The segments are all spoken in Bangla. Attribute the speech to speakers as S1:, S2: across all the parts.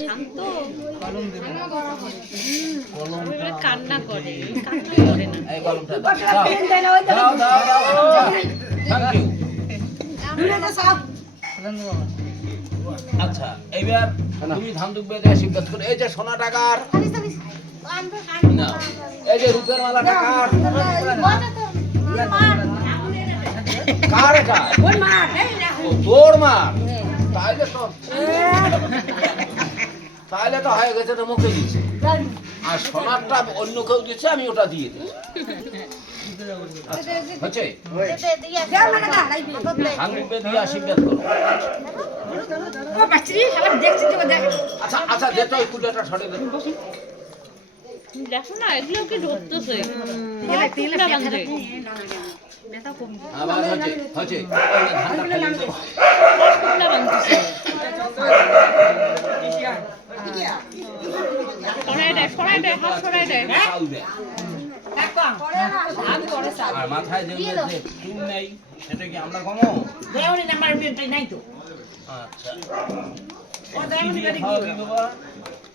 S1: শান্ত। কান্না করে। কান্না করে না।
S2: এই কলমটা দাও দাও। দাও দাও থ্যাংক ইউ আচ্ছা এইবার তুমি ধান দুব্বে দিয়ে আশীর্বাদ করে। এই যে সোনা টাকার। এই যে রূপের মালা টাকার। কার এটা? তোর মা তাইলে তো তাহলে তো হয়ে গেছে তো মুখে দিচ্ছে আর সোনারটা অন্য কেউ দিচ্ছে আমি ওটা দিয়ে দিই আচ্ছা, হচ্ছে ধান দিয়ে আশীর্বাদ করো। আচ্ছা আচ্ছা তো ওই কুলাটা সরে দে।
S1: দেখো না এগুলো কি ধরতেছে
S2: আবার হচ্ছে হচ্ছে। ওই ধানটা ফেলে দে।
S1: কুকুরা বাঁধতেছে। সরাই দেয়, সরাই দেয়, হাত সরাই দেয়।
S2: আর মাথায় যে চুল নেই সেটা কি আমরা কমো আচ্ছা। কি দিয়ে খাওয়াবি বাবা?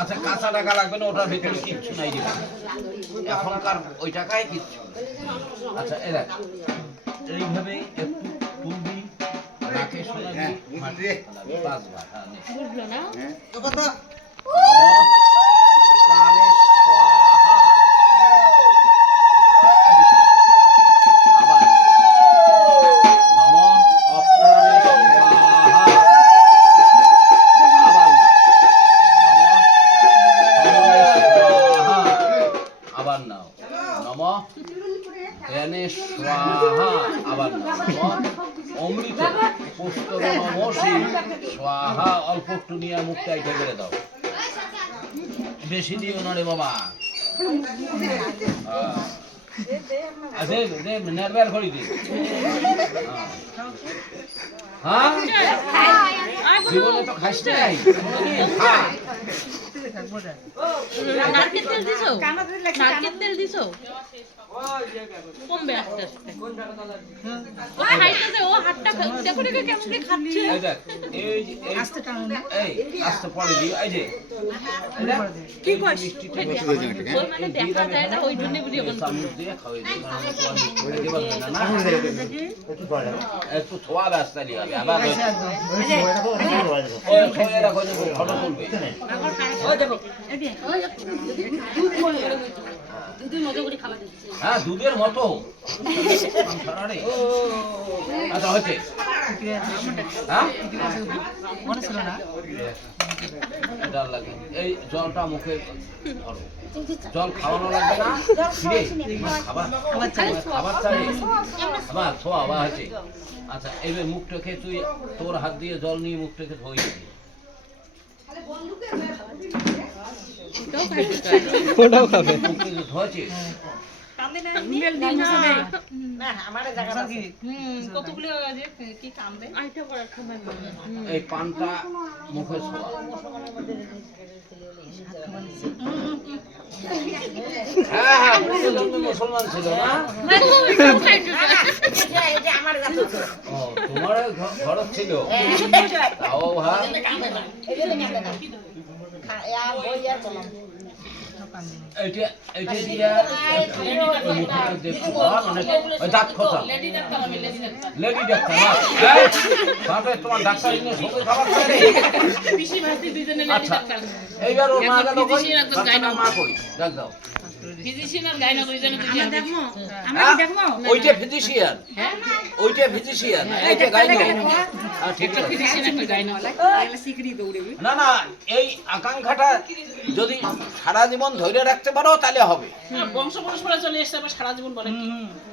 S2: আচ্ছা কাঁচা টাকা লাগবে না ওটার ভিতরে কিচ্ছু নাই দিবে। এখনকার ওই টাকায় কিচ্ছু আচ্ছা এ দেখ। এইভাবে একটু তুলবি নাকে শোনাবি পাঁচবার হ্যাঁ,
S1: বুঝলো না?
S2: প্রাণে অমৃত। পুস্তক নমসি স্বাহা অল্প একটু নিয়ে মুখটা এটা করে দাও। বেশি দিও না রে বাবা। হ্যাঁ। আ, দে দে নেরবার দি। হ্যাঁ। জীবনে তো খাইস নাই। কোনোদিন? খা
S1: নারকেল তেল দিছো? নারকেল তেল দিছো? কমবে আস্তে আস্তে। ও খাইতেছে, ও হাতটা দেখো দেখো কেমন করে খাচ্ছে।
S2: এই এই আস্তে পড়ে দিও এই যে কি কইছ
S1: ওই মানে দেখা যায় না, ওই
S2: একটু ছোয়া রাস্তা হবে আবার ওই হ্যাঁ? দুধের মতো আচ্ছা হচ্ছে হ্যাঁ। এটা লাগে। এই জলটা মুখে ধরো। জল খাওয়ানো লাগবে না খাবার খাবার চাই খাবার ছোয়া বা আছে আচ্ছা এবার মুখটাকে তুই তোর হাত দিয়ে জল নিয়ে মুখটাকে ধুই। দিবি মুখটাকে ধোয়াছিস এই পানটা মুখে ছোয়া। হ্যাঁ হ্যাঁ পূর্বজন্মে মুসলমান ছিল না। তোমার ঘর ছিল? তাও হ্যাঁ। এইটা এইটা দিয়া ওই মুখের মধ্যে একটু খাওয়া, মানে ওই দাঁত খোঁচা লেডি ডাক্তার এই, বাপরে, তোমার ডাক্তার ইনে সঙ্গে খাবার খায় রে? আচ্ছা এইবার ওর মা গেল কই ডাক্তারটা মা কই ডাক দাও
S3: ফিজিশিয়ান আর গাইনা দুইজনে দুইজনে
S2: হ্যাঁ? ওইটা ফিজিশিয়ান ওইটা ফিজিশিয়ান এইটা গাইনি হ্যাঁ, ঠিক আছে
S3: ফিজিশিয়ান একটা গাইনা
S2: না না এই আকাঙ্ক্ষাটা যদি সারা জীবন ধরে রাখতে পারো তাহলে হবে।
S3: হ্যাঁ, বংশ পরস্পরে চলে এসেছে আবার সারা জীবন বলে। কি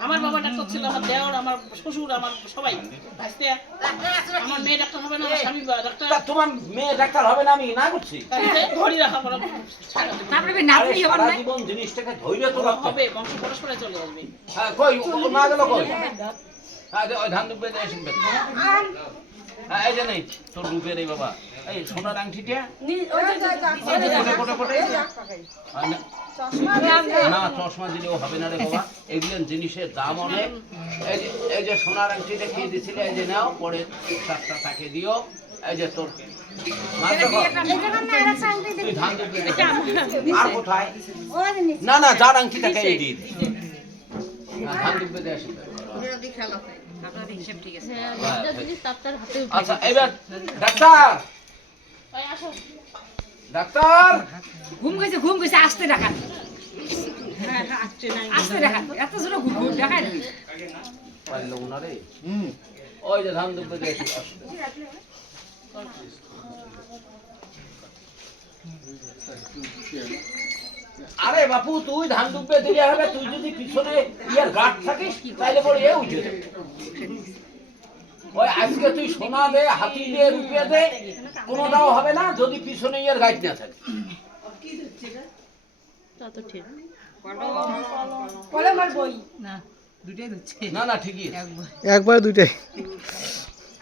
S3: আমার বাবা ডাক্তার ছিল আমার দেওর আমার শ্বশুর আমার সবাই। ভাইস্তে আমার মেয়ে ডাক্তার হবে না আমার স্বামী ডাক্তার।
S2: তোমার মেয়ে ডাক্তার হবে না আমি না করছি?
S3: তাহলে ধরি রাখা বড়। সারা জীবন।
S2: আরে সারা জীবন জিনিসটাকে ধৈর্য তো রাখতে হবে।
S3: হবে বংশ পরস্পরে চলে আসবে।
S2: হ্যাঁ কই না গেল কই? হ্যাঁ ওই ধান ডুবে দেয় শুনবে হ্যাঁ এই যে নেই তোর ডুবে নেই বাবা। এই সোনার আংটিটা। না- না চশমা দিলেও হবে না রে বাবা। এগুলো জিনিসের দাম অনেক। এই যে সোনার আংটি দেখিয়ে দিছিলে? এই যে নাও পরে সাতটা তাকে দিও। এই যে তোর আর কোথায়? না না যার আংটিটাকে দিয়ে হ্যাঁ, ধান ডুবে দেয় আচ্ছা এবার ডাক্তার! ডাক্তার!
S4: ঘুম গেছে ঘুম গেছে আসতে দেখান। আসতে দেখান। এত ছোট ঘুম ঘুম দেখায় না
S2: পারল ওনারে ওই যে ধান ডুবে দেয় আরে বাপু তুই ধান ডুববে দিলে হবে তুই যদি পিছনে ইয়ার গাঠ থাকিস তাইলে পরে এ উঠে ওই আজকে তুই সোনা দে হাতি দে রুপিয়া দে কোনোটাও হবে না যদি পিছনে ইয়ার গাইড না থাকে। না না ঠিকই আছে।
S5: একবার দুইটাই।